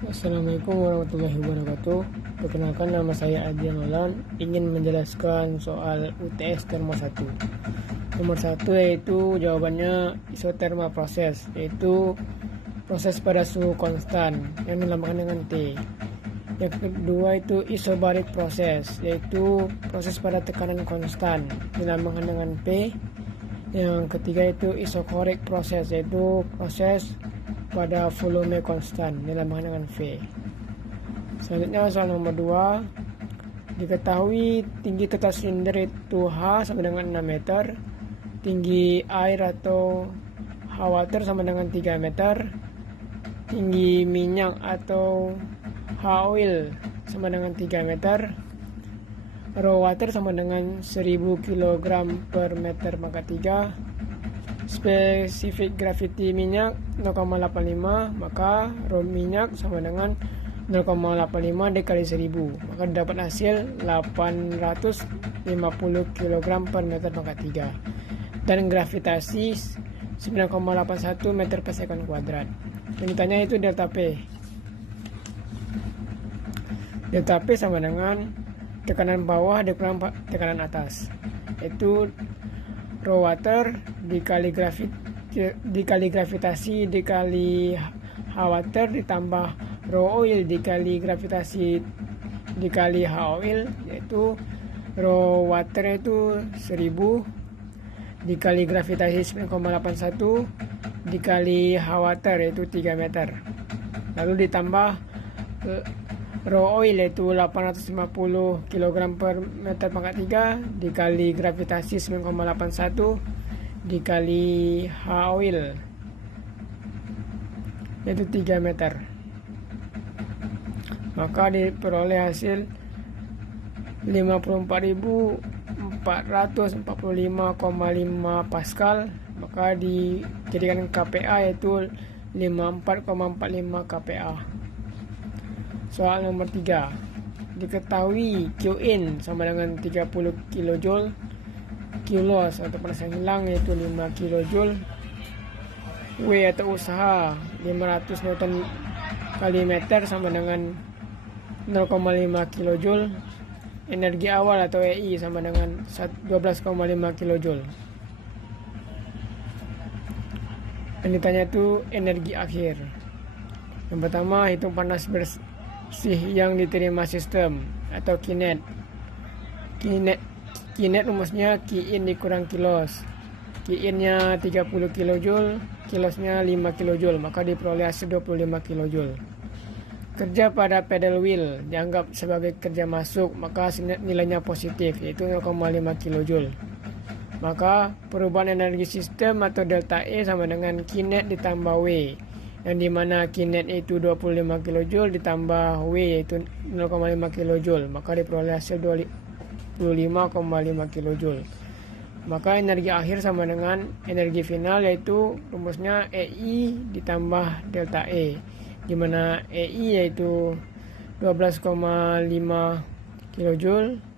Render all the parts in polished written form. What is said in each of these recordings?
Assalamualaikum warahmatullahi wabarakatuh. Perkenalkan, nama saya Adrian Nolan, ingin menjelaskan soal UTS Termo 1. Nomor 1 yaitu jawabannya isotermal proses, yaitu proses pada suhu konstan yang dinamakan dengan T. Yang kedua itu isobarik proses, yaitu proses pada tekanan konstan dinamakan dengan P. Yang ketiga itu isokorik proses, yaitu proses pada volume konstan dinamakan dengan V. Selanjutnya soal nomor 2, diketahui tinggi total silinder itu H sama dengan 6 meter, tinggi air atau water sama dengan 3 meter, tinggi minyak atau oil sama dengan 3 meter, raw water sama dengan 1000 kg per meter pangkat 3, spesifik gravity minyak 0,85, maka raw minyak sama dengan 0,85 dikali 1000, maka dapat hasil 850 kg per meter pangkat 3, dan gravitasi 9,81 meter per sekon kuadrat. Yang ditanya itu delta P. Delta P sama dengan tekanan bawah dikurangi tekanan atas, yaitu raw water dikali gravitasi dikali water ditambah raw oil dikali gravitasi dikali oil, yaitu raw water itu 1000 dikali gravitasi 9,81 dikali water yaitu 3 meter, lalu ditambah raw oil yaitu 850 kg per meter pangkat 3 dikali gravitasi 9,81 dikali oil yaitu 3 meter, maka diperoleh hasil 54.445,5 Pascal, maka dijadikan KPA yaitu 54,45 KPA. Soal nomor 3, diketahui Qin sama dengan 30 kJ, Qloss atau panas yang hilang yaitu 5 kJ, W atau usaha 500 Newton kali meter sama dengan 0,5 kJ, energi awal atau EI sama dengan 12,5 kJ. Yang ditanya itu energi akhir. Yang pertama, hitung panas bersih yang diterima sistem atau kinet. Kinet rumusnya Qin dikurang Qloss. Qin-nya 30 kJ, Qloss-nya 5 kJ, maka diperoleh hasil 25 kJ. Kerja pada pedal wheel dianggap sebagai kerja masuk, maka nilainya positif yaitu 0,5 kJ. Maka perubahan energi sistem atau delta E sama dengan kinet ditambah W, yang dimana kinet itu 25 kJ ditambah W yaitu 0,5 kJ, maka diperoleh hasil 25,5 kJ. Maka energi akhir sama dengan energi final, yaitu rumusnya EI ditambah delta E, dimana EI yaitu 12,5 kJ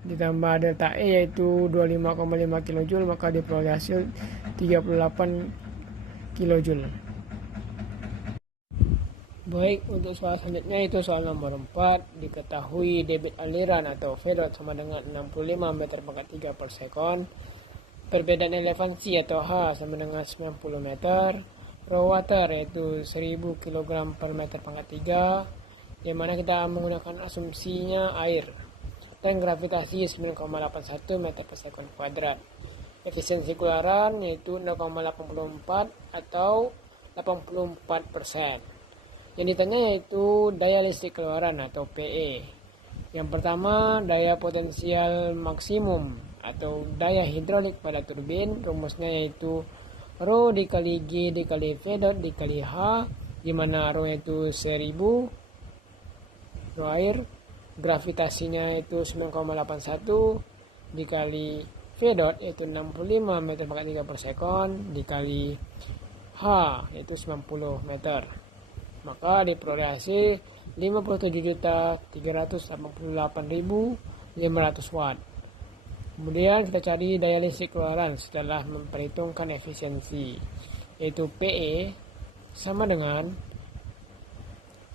ditambah delta E yaitu 25,5 kJ, maka diperoleh hasil 38 kJ. Baik, untuk soal selanjutnya itu soal nomor 4, diketahui debit aliran atau V dot sama dengan 65 meter pangkat 3 per sekon, perbedaan elevansi atau H sama dengan 90 meter, raw water yaitu 1000 kg per meter pangkat 3, di mana kita menggunakan asumsinya air, dan gravitasi 9,81 meter per sekon kuadrat. Efisiensi keluaran yaitu 0,84 atau 84%. Yang ditanya yaitu daya listrik keluaran atau PE. Yang pertama, daya potensial maksimum atau daya hidrolik pada turbin, rumusnya yaitu rho dikali G dikali V dot dikali H, di mana rho itu 1000 rho air, gravitasinya itu 9,81 dikali V dot yaitu 65 meter pangkat 3 per sekon dikali H yaitu 90 meter, maka diperoleh hasil 57.388.500 watt. Kemudian kita cari daya listrik keluaran setelah memperhitungkan efisiensi, yaitu PE sama dengan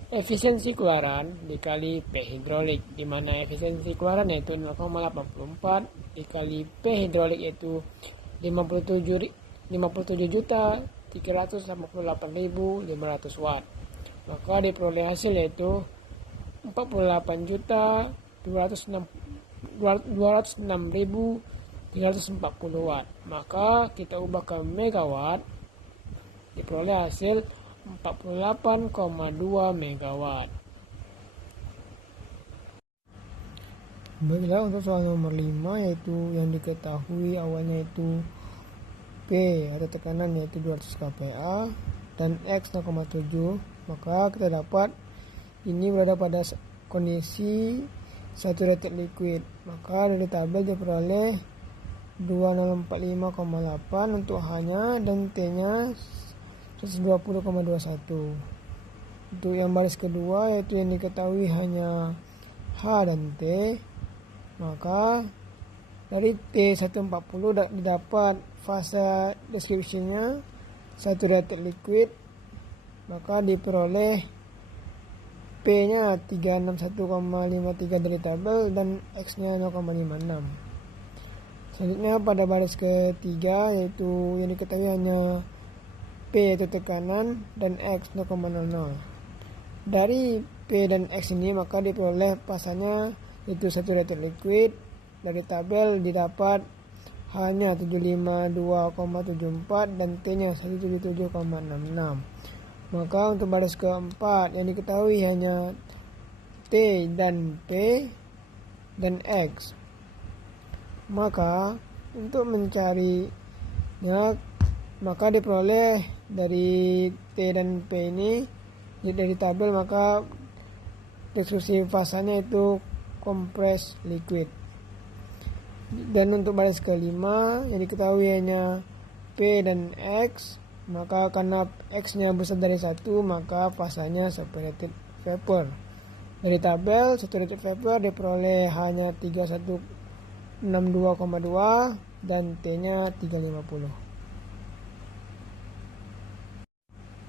Efisiensi keluaran dikali P hidrolik, di mana efisiensi keluaran yaitu 0,84 dikali P hidrolik yaitu 57.388.500 watt. Maka diperoleh hasil yaitu 48.206.340 watt. Maka kita ubah ke megawatt, diperoleh hasil 48,2 megawatt. Baiklah, untuk soal nomor 5 yaitu yang diketahui awalnya itu P atau tekanan yaitu 200 kPa dan X 0,7, maka kita dapat ini berada pada kondisi saturated liquid. Maka dari tabel diperoleh 2045,8 untuk H-nya dan T-nya 120,21. Untuk yang baris kedua yaitu yang diketahui hanya H dan T, maka dari T140 didapat fase description-nya saturated liquid, maka diperoleh P-nya 361,53 dari tabel dan X-nya 0,56. Selanjutnya pada baris ketiga yaitu yang diketahui hanya P yaitu tekanan dan X 0,00. Dari P dan X ini maka diperoleh pasanya yaitu saturated liquid. Dari tabel didapat H-nya 752,74 dan T-nya 177,66. Maka untuk baris keempat yang diketahui hanya T dan P dan X. Maka untuk mencarinya maka diperoleh dari T dan P ini dari tabel, maka deskripsi fasanya itu compressed liquid. Dan untuk baris kelima yang diketahui hanya P dan X, maka karena X-nya besar dari 1 maka fasanya saturated vapor. Dari tabel saturated vapor diperoleh hanya 3162,2 dan T-nya 350.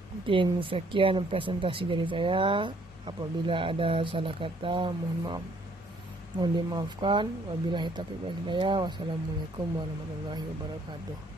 Mungkin sekian presentasi dari saya. Apabila ada salah kata mohon dimaafkan. Wabillahi taufiq wal hidayah. Wassalamualaikum warahmatullahi wabarakatuh.